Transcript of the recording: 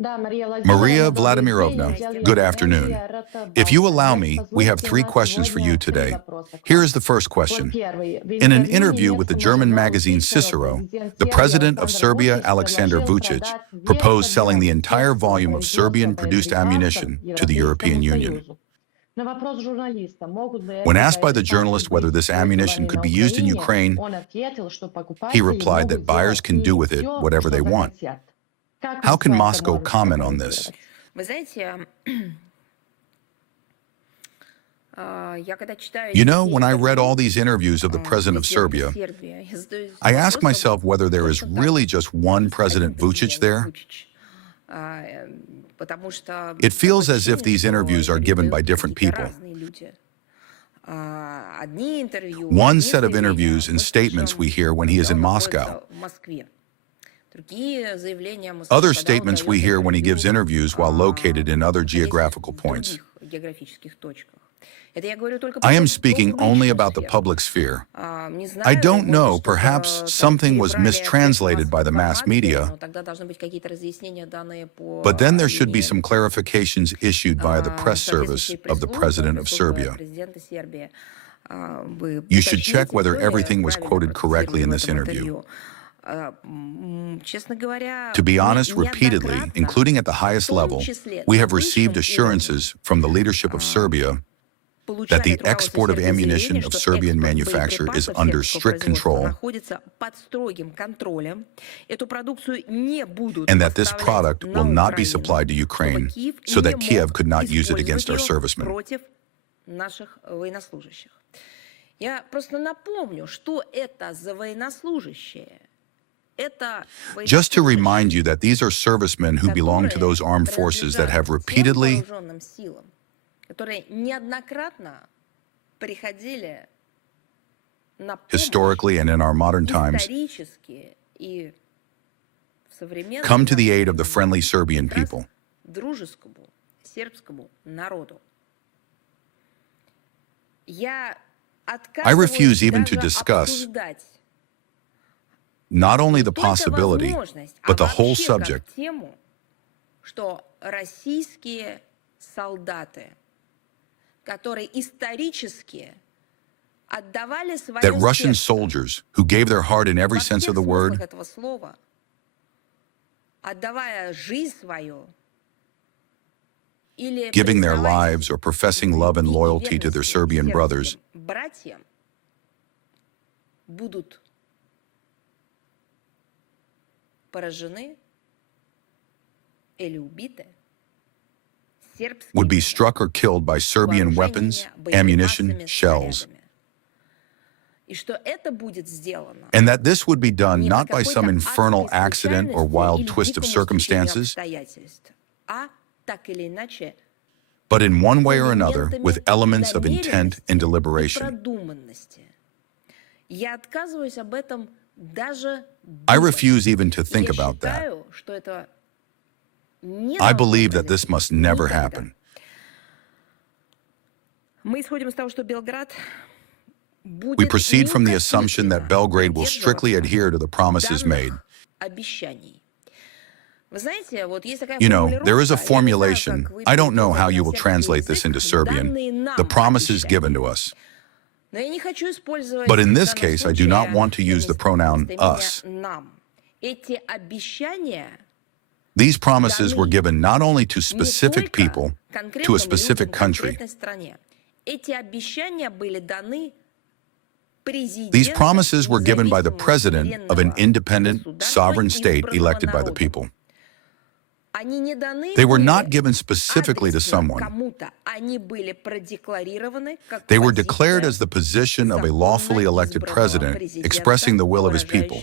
Maria Vladimirovna, good afternoon. If you allow me, we have 3 questions for you today. Here is the first question. In an interview with the German magazine Cicero, the president of Serbia, Aleksandar Vučić, proposed selling the entire volume of Serbian-produced ammunition to the European Union. When asked by the journalist whether this ammunition could be used in Ukraine, he replied that buyers can do with it whatever they want. How can Moscow comment on this? You know, when I read all these interviews of the president of Serbia, I asked myself whether there is really just one President Vučić there. It feels as if these interviews are given by different people. One set of interviews and statements we hear when he is in Moscow. Other statements we hear when he gives interviews while located in other geographical points. I am speaking only about the public sphere. I don't know, perhaps something was mistranslated by the mass media, but then there should be some clarifications issued via the press service of the President of Serbia. You should check whether everything was quoted correctly in this interview. To be honest, repeatedly, including at the highest level, we have received assurances from the leadership of Serbia that the export of ammunition of Serbian manufacture is under strict control, and that this product will not be supplied to Ukraine so that Kiev could not use it against our servicemen. Just to remind you that these are servicemen who belong to those armed forces that have repeatedly historically and in our modern times come to the aid of the friendly Serbian people. I refuse even to discuss not only the possibility, but the whole subject that Russian soldiers who gave their heart in every sense of the word, giving their lives or professing love and loyalty to their Serbian brothers, would be struck or killed by Serbian weapons, ammunition, shells. And that this would be done not by some infernal accident or wild twist of circumstances, but in one way or another with elements of intent and deliberation. I refuse even to think about that. I believe that this must never happen. We proceed from the assumption that Belgrade will strictly adhere to the promises made. You know, there is a formulation, I don't know how you will translate this into Serbian, the promises given to us. But in this case, I do not want to use the pronoun us. These promises were given not only to specific people, to a specific country. These promises were given by the president of an independent, sovereign state elected by the people. They were not given specifically to someone. They were declared as the position of a lawfully elected president expressing the will of his people.